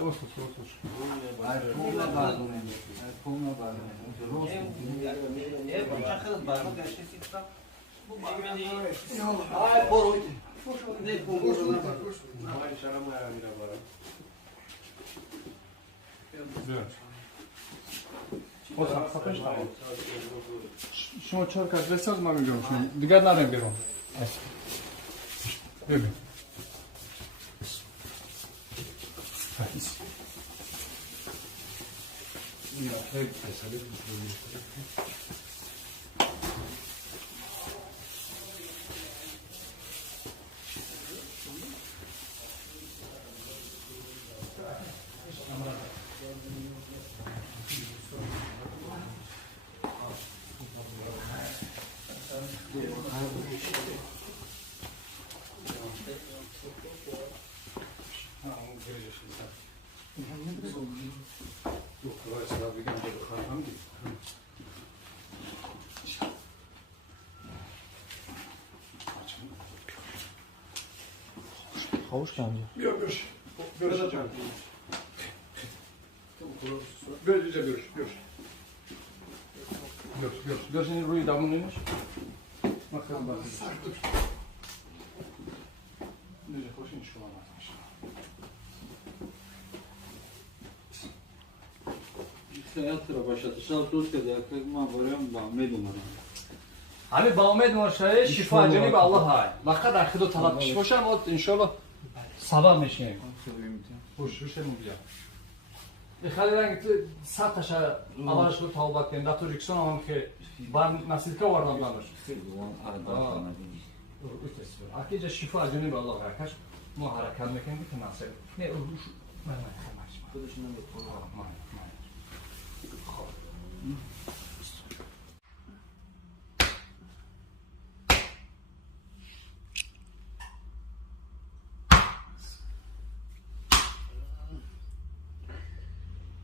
otur. Ay pulma bardone. Pulma bardone. Rost. Çakıl var mı? Gerçekten bu Ay boy. ne konuşuyorlar? Ay şaram ayağıyla var. Otur, kapış tamam. Şunu çarka besaz mı görüyorum şimdi? Diğer nereden görüyorum? Böyle. Havuç geldi. Görüş. Görüş. Görüş. Şimdi ruyu damlıyormuş. Bakalım bakalım. Nece hoşun çıkamazmış. Hayatlara başlatışlar tuz kadar yaklaşma varıyorum da medumara. Hani bağımed marşaya şifa cenab Allah hay. Laqad axido talab pish bosham ot inshaallah sabab mishim. Xo'sh, o'sha nima? Xalilang sat tasha avarish qilib tavbat qilgan. Datojikiston ham ki bar nasilka varlanmamış. Akija şifa cenab Allah hay. Kaç mu harakat mekan ki nasıl? Ne o şu ben xamash. Xudishdan bir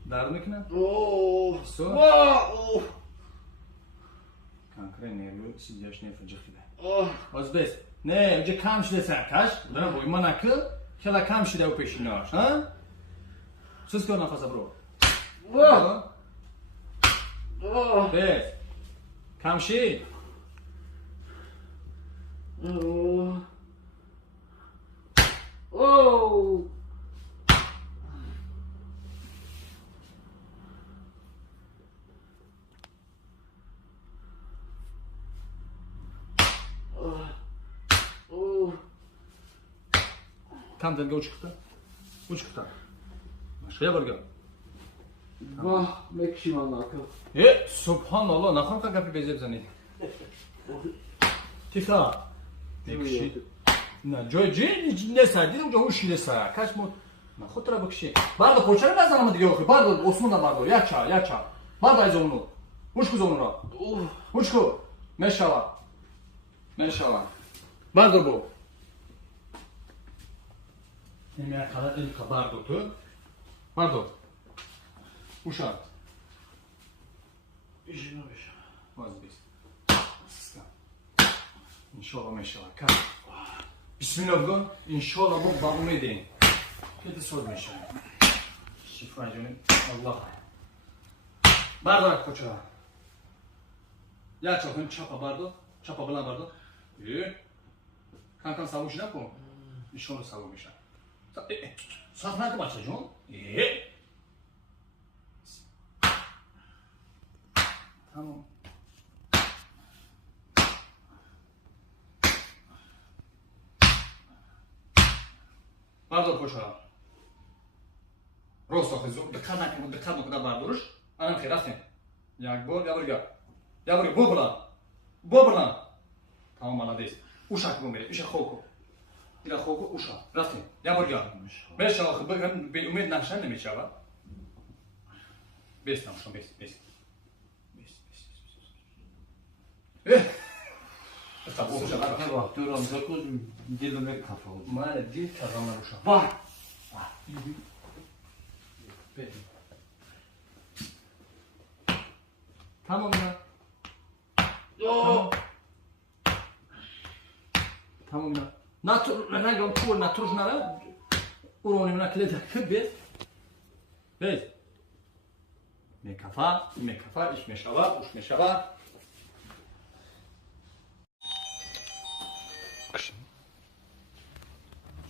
Dard میکنه؟ سو؟ کنکره نیرو سیدیاش نیفرجه خیلی. باز بس. نه اونجا کم شده سرکش. نه بوی من اکل. خیلی کم شده و پیشیناش. ها؟ سوز کن نفس برو. بس. کم شید. Tam denge uçukta. Şuraya var gel. Vah, mekşim Allah akıl. Subhanallah, ne kadar kapı bezip zannet. Tika. Mekşi. Ne, joy ne ser? Dedim ki hoş ile ser. Kaç mod? Ne kadar bakışı. Barda koçarı ne zaman diyor ki? Barda Osmanlı barda. Yaça. Barda iz onu. Uçku zonura. Uçku. Meşala. Barda bu. Yemeğe kadar ilk bardotu. Bardo. Uşak. İşine beş. Vazgeç. İnşallah. Kalk. Bismillah. İnşallah bu babamı edeyim. Kedi sormuş. Şifa canım. Allah. Bardo koça. Ya çapın çapa bardo. Çapa bulan bardo. Kankan savuş ne bu? İnşallah savuşa. Safranı başlayacağım. Tamam. Bardo koşa. Rosto kızım. Dikkat nokta barduruş. Anam xiraftin. Yak bol, ya buraya. Bu bulan. Tamam malades. Uşak bu mere. İşe xoku. إلى خوك وشا رفتي يا برجع باش خبرك بالأميد نحشان نمشيها بس نمشون بس إيه طب وش Bak diyorum dokuz dilime kafa oldu. ما ندي كرامة وشا Vah. tamam ya tamam ya Naturżnara urony na tyle tak bez. بید میکفه ایش میشوه اوش میشوه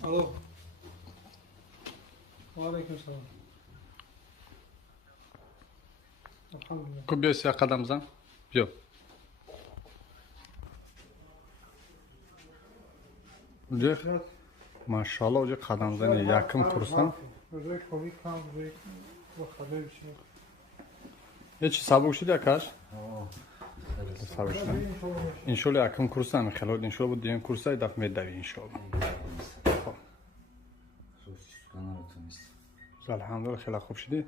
الو وعلیکم سلام الحمدلله کو بیا 3 قدم زن بیا اونجا ماشاءالله اونجا قدم زنی یکم کورسم روزای خوبی کم روزای با خبر بشه هیچ سبک شده کاش سبک شده انشالله یکم کورسم خلال انشالله بود دیگه کورسای دفعه میدوی انشالله الحمدلله خیلی خوب شدی